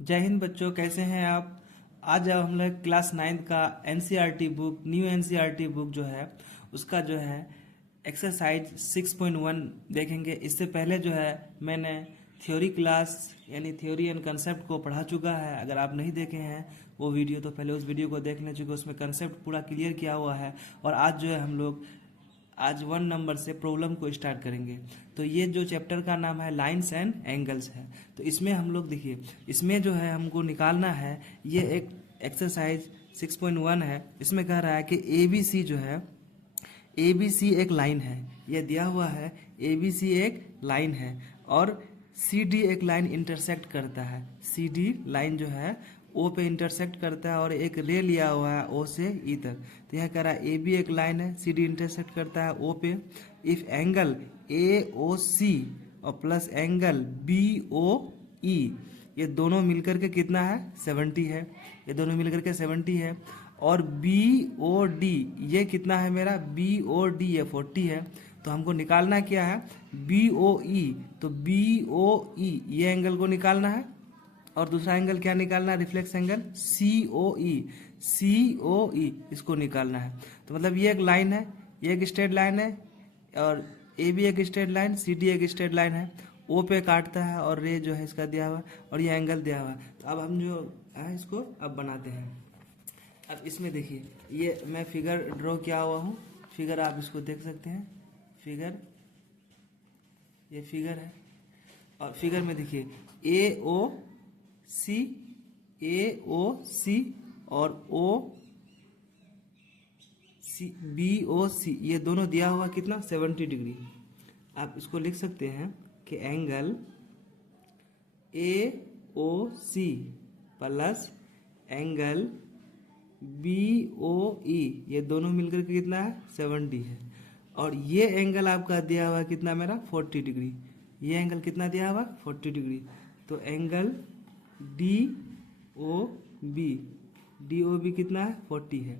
जय हिंद बच्चों, कैसे हैं आप। आज हम लोग क्लास 9 का NCERT book, new NCERT book जो है उसका जो है एक्सरसाइज 6.1 देखेंगे। इससे पहले जो है मैंने थ्योरी क्लास यानी थ्योरी एंड कंसेप्ट को पढ़ा चुका है। अगर आप नहीं देखे हैं वो वीडियो तो पहले उस वीडियो को देख लें, चूँकि उसमें कंसेप्ट पूरा क्लियर किया हुआ है। और आज जो है हम लोग आज 1 नंबर से प्रॉब्लम को स्टार्ट करेंगे। तो ये जो चैप्टर का नाम है लाइंस एंड एंगल्स है। तो इसमें हम लोग देखिए, इसमें जो है हमको निकालना है, ये एक एक्सरसाइज 6.1 है। इसमें कह रहा है कि ए बी सी जो है, ए बी सी एक लाइन है, ये दिया हुआ है। ए बी सी एक लाइन है और सी डी एक लाइन इंटरसेक्ट करता है। सी डी लाइन जो है ओ पे इंटरसेक्ट करता है और एक रे लिया हुआ है ओ से ई तक। तो यह कह रहा है ए बी एक लाइन है, सी डी इंटरसेक्ट करता है ओ पे। इफ एंगल ए ओ सी और plus angle B O E, ये दोनों मिलकर के कितना है 70 है। ये दोनों मिलकर के 70 है। और बी ओ डी ये कितना है मेरा, बी ओ डी ये 40 है। तो हमको निकालना क्या है, बी ओ ई। तो बी ओ ई ये एंगल को निकालना है और दूसरा एंगल क्या निकालना है, रिफ्लेक्स एंगल सी ओ ई। सी ओ ई इसको निकालना है। तो मतलब ये एक लाइन है, ये एक स्ट्रेट लाइन है और ए भी एक स्ट्रेट लाइन, सी डी एक स्ट्रेट लाइन है। ओ पे काटता है और रे जो है इसका दिया हुआ और ये एंगल दिया हुआ है। तो अब हम जो है इसको अब बनाते हैं। अब इसमें देखिए, ये मैं फिगर ड्रॉ किया हुआ हूँ। फिगर आप इसको देख सकते हैं। फिगर, ये फिगर है और फिगर में देखिए ए ओ सी, ए ओ सी और ओ सी, बी ओ सी, ये दोनों दिया हुआ कितना 70 डिग्री। आप इसको लिख सकते हैं कि angle A O C plus angle B O E, ये दोनों मिलकर के कितना है 70 है। और ये एंगल आपका दिया हुआ कितना मेरा 40 डिग्री। ये एंगल कितना दिया हुआ 40 डिग्री। तो angle D O B, D O B कितना है 40 है।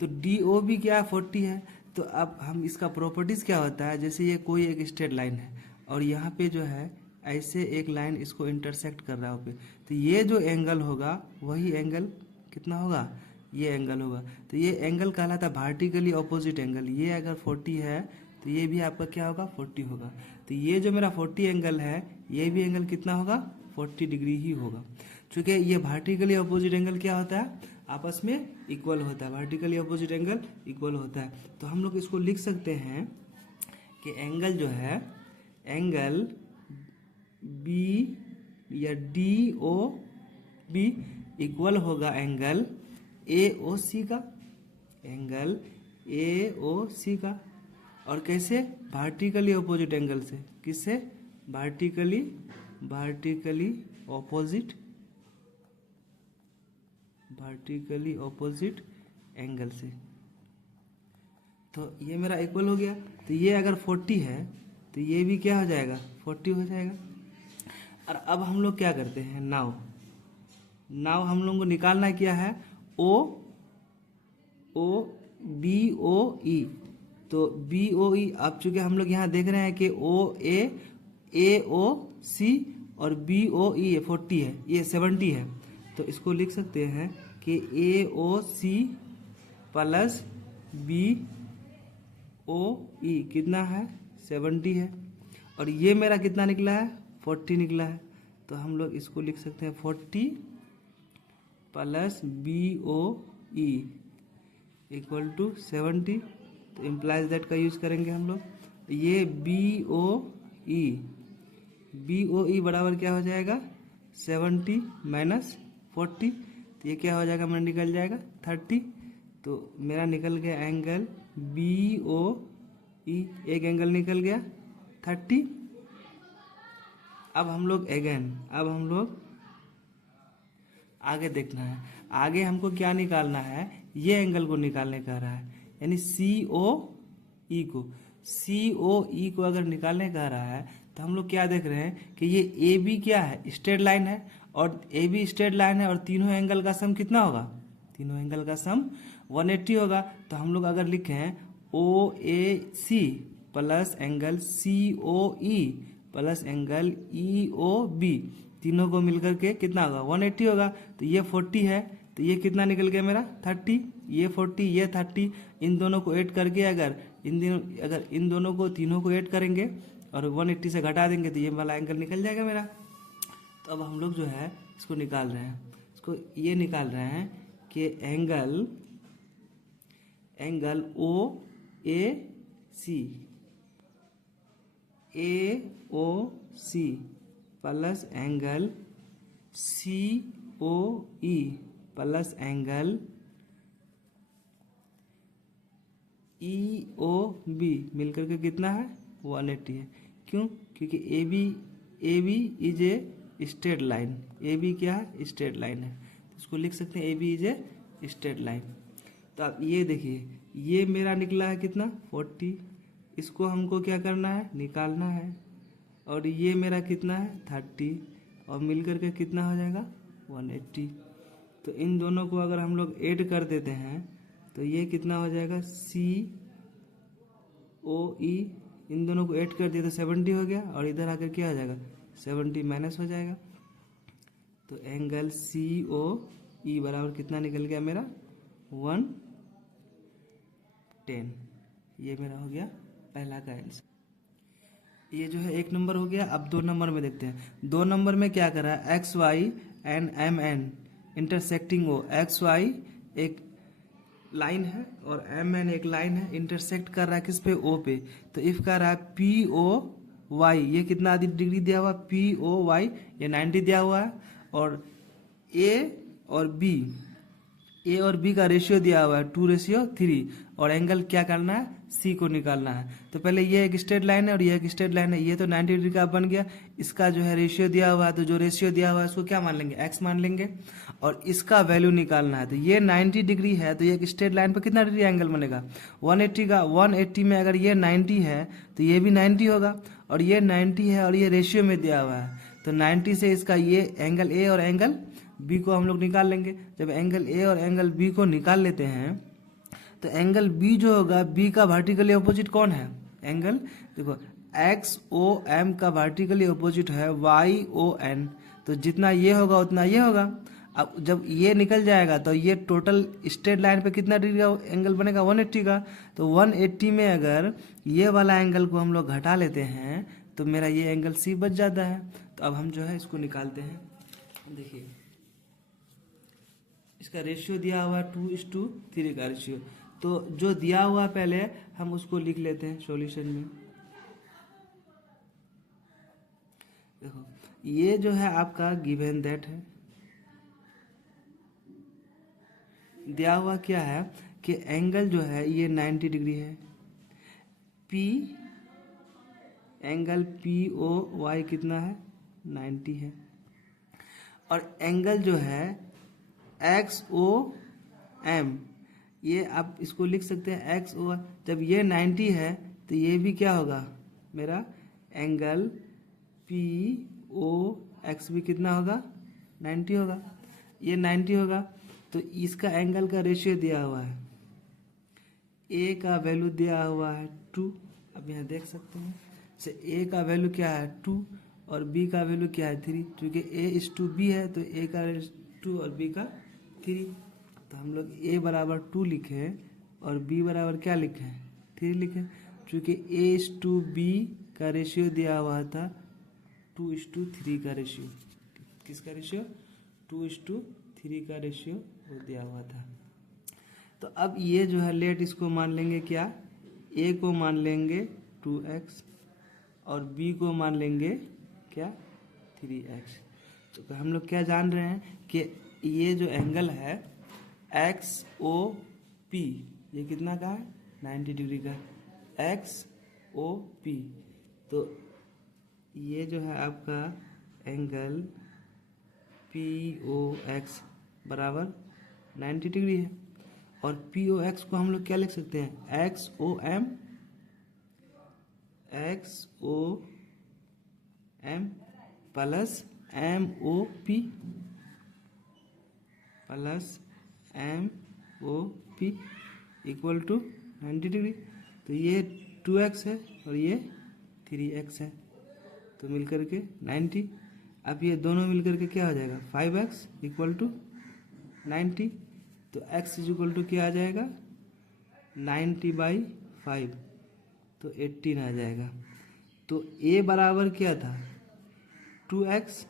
तो डी ओ बी क्या है 40 है। तो अब हम इसका प्रॉपर्टीज़ क्या होता है, जैसे ये कोई एक स्ट्रेट लाइन है और यहाँ पे जो है ऐसे एक लाइन इसको इंटरसेक्ट कर रहा है पे, तो ये जो एंगल होगा वही एंगल कितना होगा, ये एंगल होगा। तो ये एंगल कहलाता है वर्टिकली ऑपोजिट एंगल। ये अगर 40 है तो ये भी आपका क्या होगा 40 होगा। तो ये जो मेरा 40 एंगल है ये भी एंगल कितना होगा 40 डिग्री ही होगा। चूँकि ये वर्टिकली ऑपोजिट एंगल क्या होता है, आपस में इक्वल होता है। वर्टिकली ऑपोजिट एंगल इक्वल होता है। तो हम लोग इसको लिख सकते हैं कि एंगल जो है, एंगल बी या डी ओ बी इक्वल होगा एंगल ए ओ सी का, एंगल ए ओ सी का। और कैसे, वर्टिकली ऑपोजिट एंगल से। किससे, vertically opposite, vertically opposite angle से। तो ये मेरा इक्वल हो गया। तो ये अगर 40 है तो ये भी क्या हो जाएगा 40 हो जाएगा। और अब हम लोग क्या करते हैं, नाव हम लोग को निकालना क्या है, ओ बी ओ ई। तो बी ओ ई, अब चूंकि हम लोग यहाँ देख रहे हैं कि ए ओ सी और बी ओ ई 40 है, ये 70 है। तो इसको लिख सकते हैं कि ए O C plus B O ई कितना है 70 है। और ये मेरा कितना निकला है 40 निकला है। तो हम लोग इसको लिख सकते हैं 40 plus B O E equal to 70। तो इम्प्लाइज दैट का यूज करेंगे हम लोग। ये बी ओ ई बराबर क्या हो जाएगा 70 माइनस 40। तो ये क्या हो जाएगा, मेरा निकल जाएगा 30। तो मेरा निकल गया एंगल बी ओ ई, एक एंगल निकल गया 30। अब हम लोग आगे देखना है। आगे हमको क्या निकालना है, ये एंगल को निकालने का रहा है, यानी सी ओ ई को अगर निकालने का रहा है तो हम लोग क्या देख रहे हैं कि ये ए बी क्या है, स्ट्रेट लाइन है और ए बी स्ट्रेट लाइन है और तीनों एंगल का सम कितना होगा, तीनों एंगल का सम 180 होगा। तो हम लोग अगर लिखें O A C plus angle C O E plus angle E O B, तीनों को मिलकर के कितना होगा 180 होगा। तो ये 40 है तो ये कितना निकल गया मेरा 30, ये 40 ये 30, इन दोनों को ऐड करके अगर इन दोनों को तीनों को ऐड करेंगे और 180 से घटा देंगे तो ये वाला एंगल निकल जाएगा मेरा। तो अब हम लोग जो है इसको निकाल रहे हैं, इसको ये निकाल रहे हैं कि angle O C plus angle C O E plus angle E O B मिलकर के कितना है 180 है। क्यों? क्योंकि A B is a straight line, A B क्या है स्ट्रेट लाइन है, तो इसको लिख सकते हैं A B is a straight line. तो अब ये देखिए ये मेरा निकला है कितना 40, इसको हमको क्या करना है निकालना है, और ये मेरा कितना है 30 और मिलकर के कितना हो जाएगा 180। तो इन दोनों को अगर हम लोग ऐड कर देते हैं तो ये कितना हो जाएगा सी ओ ई, इन दोनों को ऐड कर दिया तो 70 हो गया, और इधर आकर क्या हो जाएगा 70 माइनस हो जाएगा। तो एंगल सी ओ ई बराबर कितना निकल गया मेरा 110। ये मेरा हो गया पहला का आंसर। ये जो है एक नंबर हो गया। अब 2 नंबर में देखते हैं। 2 नंबर में क्या करा है X Y and M N intersecting O, X Y एक लाइन है और एम एन एक लाइन है, इंटरसेक्ट कर रहा है किस पे ओ पे। तो इफ कर रहा है पी ओ वाई, ये कितना डिग्री दिया हुआ पी ओ वाई ये 90 दिया हुआ है, और ए और बी का रेशियो दिया हुआ है 2:3, और एंगल क्या करना है सी को निकालना है। तो पहले ये एक स्ट्रेट लाइन है और ये एक स्ट्रेट लाइन है, ये तो 90 डिग्री का बन गया, इसका जो है रेशियो दिया हुआ है, तो जो रेशियो दिया हुआ है उसको क्या मान लेंगे एक्स मान लेंगे, और इसका वैल्यू निकालना है। तो ये 90 डिग्री है तो ये एक स्ट्रेट लाइन पर कितना डिग्री एंगल बनेगा 180 का, 180 में अगर ये 90 है तो ये भी 90 होगा, और ये 90 है और ये रेशियो में दिया हुआ है, तो 90 से इसका ये एंगल ए और एंगल बी को हम लोग निकाल लेंगे। जब एंगल ए और एंगल बी को निकाल लेते हैं तो एंगल बी जो होगा, बी का वर्टिकली अपोजिट कौन है एंगल, देखो एक्स ओ एम का वर्टिकली अपोजिट है वाई ओ एन, तो जितना ये होगा उतना ये होगा। अब जब ये निकल जाएगा तो ये टोटल स्ट्रेट लाइन पे कितना डिग्री का एंगल बनेगा 180 का, तो 180 में अगर ये वाला एंगल को हम लोग घटा लेते हैं तो मेरा ये एंगल सी बच जाता है। तो अब हम जो है इसको निकालते हैं। देखिए इसका रेशियो दिया हुआ है 2:3 का रेशियो, तो जो दिया हुआ पहले हम उसको लिख लेते हैं सॉल्यूशन में। देखो ये जो है आपका गिवन दैट है, दिया हुआ क्या है कि एंगल जो है ये 90 डिग्री है, P angle P O Y कितना है 90 है, और एंगल जो है एक्स ओ एम, ये आप इसको लिख सकते हैं एक्स ओ, जब ये 90 है तो ये भी क्या होगा मेरा एंगल पी ओ एक्स भी कितना होगा 90 होगा, ये 90 होगा। तो इसका एंगल का रेशियो दिया हुआ है, ए का वैल्यू दिया हुआ है 2, अब यहाँ देख सकते हैं से ए का वैल्यू क्या है 2 और बी का वैल्यू क्या है 3, क्योंकि A:B है तो ए का 2 और बी का 3, तो हम लोग ए बराबर 2 लिखे और बी बराबर क्या लिखे 3 लिखे, क्योंकि A:B का रेशियो दिया हुआ था 2:3 का रेशियो, किसका रेशियो 2:3 का रेशियो वो दिया हुआ था। तो अब ये जो है लेट इसको मान लेंगे क्या, ए को मान लेंगे 2x और बी को मान लेंगे क्या 3x। तो हम लोग क्या जान रहे हैं कि ये जो एंगल है XOP ये कितना का है 90 डिग्री का XOP, तो ये जो है आपका एंगल POX बराबर 90 डिग्री है, और POX को हम लोग क्या लिख सकते हैं XOM plus MOP equal to 90 degree. तो ये 2x है और ये 3x है, तो मिलकर के 90। अब ये दोनों मिलकर के क्या हो जाएगा 5x इक्वल टू 90। तो x इज इक्वल टू क्या आ जाएगा 90/5, तो 18 आ जाएगा। तो a बराबर क्या था 2x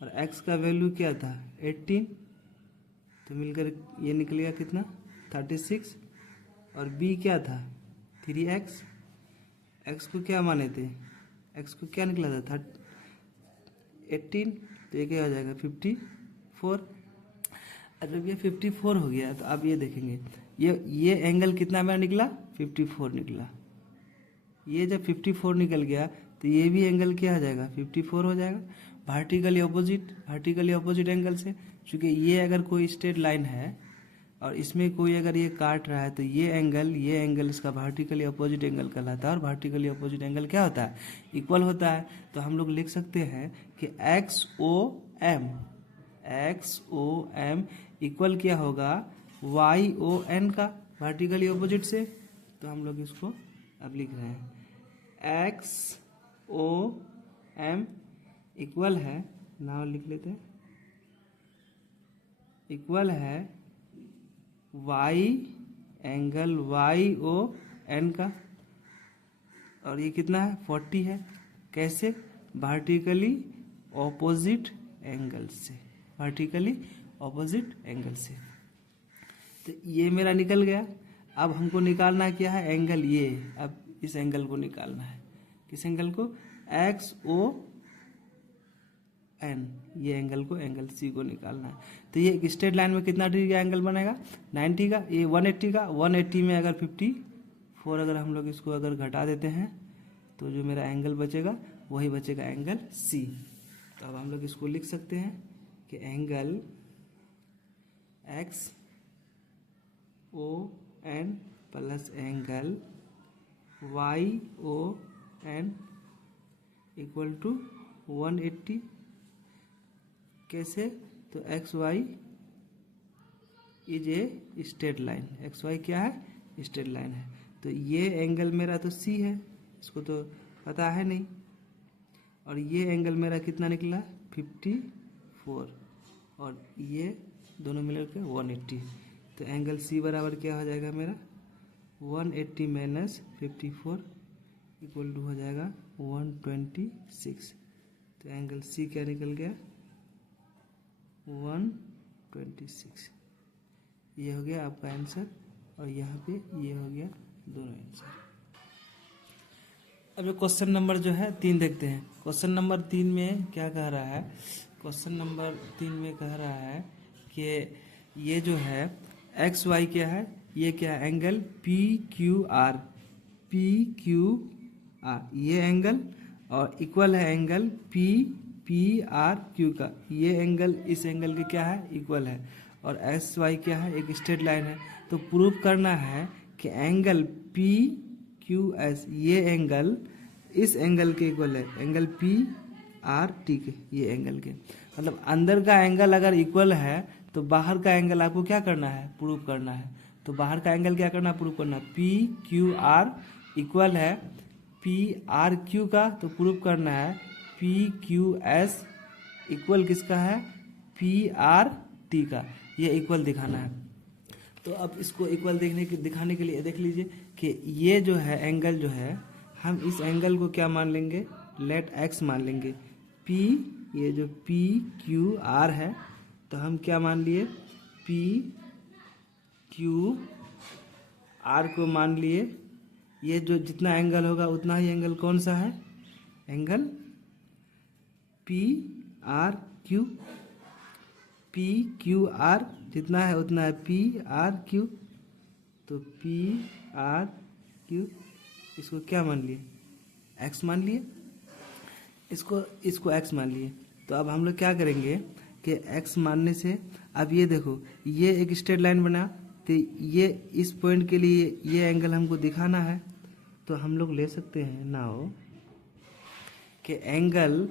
और x का वैल्यू क्या था 18, तो मिलकर ये निकल गया कितना 36। और b क्या था 3x, x को क्या माने थे x को क्या निकला था 18, तो ये क्या हो जाएगा 54। अब जब ये 54 हो गया तो अब ये देखेंगे ये एंगल कितना मेरा निकला 54 निकला। ये जब 54 निकल गया तो ये भी एंगल क्या हो जाएगा 54 हो जाएगा, वर्टिकली अपोजिट एंगल से। क्योंकि ये अगर कोई स्ट्रेट लाइन है और इसमें कोई अगर ये काट रहा है तो ये एंगल इसका वर्टिकली अपोजिट एंगल कहलाता है। और वर्टिकली अपोजिट एंगल क्या होता है इक्वल होता है। तो हम लोग लिख सकते हैं कि XOM इक्वल क्या होगा YON का वर्टिकली अपोजिट से। तो हम लोग इसको अब लिख रहे हैं XOM इक्वल है, नाम लिख लेते हैं, इक्वल है Y एंगल YON का। और ये कितना है 40 है। कैसे वर्टिकली ऑपोजिट एंगल से, वर्टिकली ऑपोजिट एंगल से। तो ये मेरा निकल गया। अब हमको निकालना क्या है एंगल ये, अब इस एंगल को निकालना है। किस एंगल को XON, ये एंगल को एंगल C को निकालना है। तो ये एक स्ट्रेट लाइन में कितना डिग्री का एंगल बनेगा 90 का, ये 180 का। 180 में अगर 54 अगर हम लोग इसको अगर घटा देते हैं तो जो मेरा एंगल बचेगा वही बचेगा एंगल C। तो अब हम लोग इसको लिख सकते हैं कि angle XON plus angle YON equal to 180। कैसे, तो XY is a straight line, XY क्या है स्ट्रेट लाइन है। तो ये एंगल मेरा तो C है, इसको तो पता है नहीं। और ये एंगल मेरा कितना निकला 54 और ये दोनों मिलकर के 180। तो एंगल C बराबर क्या हो जाएगा मेरा 180 माइनस 54 इक्वल टू हो जाएगा 126। तो एंगल C क्या निकल गया 126। ये हो गया आपका आंसर और यहाँ पे ये हो गया दोनों आंसर। अब जो क्वेश्चन नंबर जो है 3 देखते हैं। क्वेश्चन नंबर 3 में क्या कह रहा है, क्वेश्चन नंबर 3 में कह रहा है कि ये जो है XY क्या है, ये क्या है एंगल PQR, ये एंगल और इक्वल है एंगल PRQ का। ये एंगल इस एंगल के क्या है इक्वल है। और SY क्या है एक स्ट्रेट लाइन है। तो प्रूफ करना है कि एंगल PQS ये एंगल इस एंगल के इक्वल है, एंगल PRT के, ये एंगल के। मतलब अंदर का एंगल अगर इक्वल है तो बाहर का एंगल आपको क्या करना है प्रूफ करना है। तो बाहर का एंगल क्या करना है प्रूफ करना है। PQR इक्वल है PRQ का, तो प्रूफ करना है PQS इक्वल किसका है PRT का। ये इक्वल दिखाना है। तो अब इसको इक्वल दिखाने के लिए देख लीजिए कि ये जो है एंगल जो है, हम इस एंगल को क्या मान लेंगे लेट x मान लेंगे। P ये जो PQR है तो हम क्या मान लिए PQR को मान लिए। ये जो जितना एंगल होगा उतना ही एंगल कौन सा है एंगल PRQ। PQR जितना है उतना है PRQ। तो PRQ इसको क्या मान लिए x मान लिए, इसको x मान लिए। तो अब हम लोग क्या करेंगे कि x मानने से अब ये देखो ये एक स्ट्रेट लाइन बना, तो ये इस पॉइंट के लिए ये एंगल हमको दिखाना है। तो हम लोग ले सकते हैं नाउ कि एंगल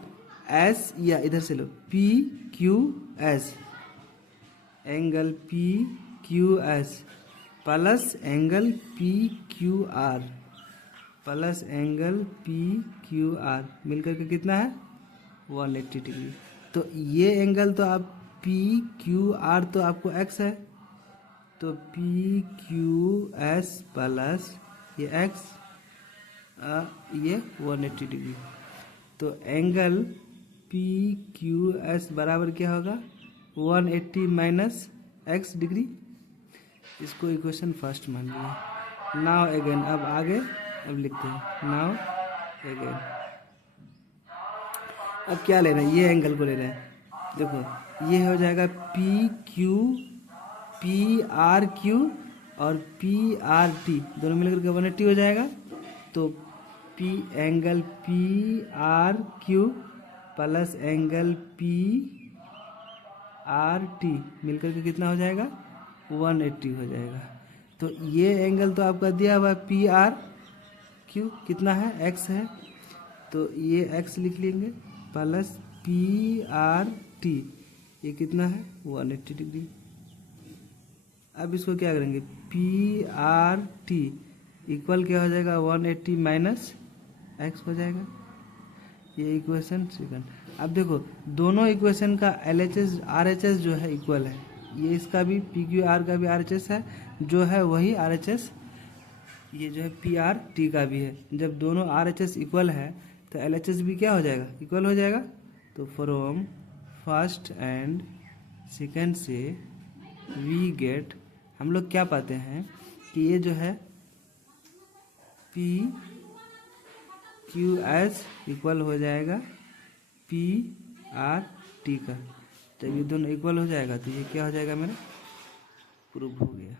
S या इधर से लो PQS, angle PQS plus angle PQR, plus angle PQR मिलकर के कितना है 180 डिग्री। तो ये एंगल तो आप पी क्यू आर तो आपको एक्स है, तो पी क्यू एस प्लस ये एक्स, ये 180 डिग्री। तो एंगल पी क्यू एस बराबर क्या होगा, 180 माइनस एक्स डिग्री। इसको इक्वेशन फर्स्ट मान लिया। नाउ अगेन, अब आगे अब लिखते हैं नाउ अगेन। अब क्या ले रहे हैं, ये एंगल को ले रहे हैं। देखो ये हो जाएगा पी आर क्यू और पी आर टी दोनों मिलकर के 180 हो जाएगा। तो P angle P R Q plus angle P R T मिलकर के कितना हो जाएगा, 180 हो जाएगा। तो ये एंगल तो आपका दिया हुआ है पी आर क्यू, कितना है, एक्स है, तो ये एक्स लिख लेंगे प्लस पी आर टी, ये कितना है, 180 डिग्री। अब इसको क्या करेंगे, पी आर टी इक्वल क्या हो जाएगा, 180 माइनस एक्स हो जाएगा। ये इक्वेशन सेकंड। अब देखो दोनों इक्वेशन का LHS RHS जो है इक्वल है, ये इसका भी PQR का भी RHS है जो है वही RHS ये जो है PRT का भी है। जब दोनों RHS इक्वल है तो LHS भी क्या हो जाएगा, इक्वल हो जाएगा। तो फ्रॉम फर्स्ट एंड सेकंड से वी गेट, हम लोग क्या पाते हैं कि ये जो है PQS इक्वल हो जाएगा PRT का। जब ये दोनों इक्वल हो जाएगा तो ये क्या हो जाएगा, मेरा प्रूफ हो गया।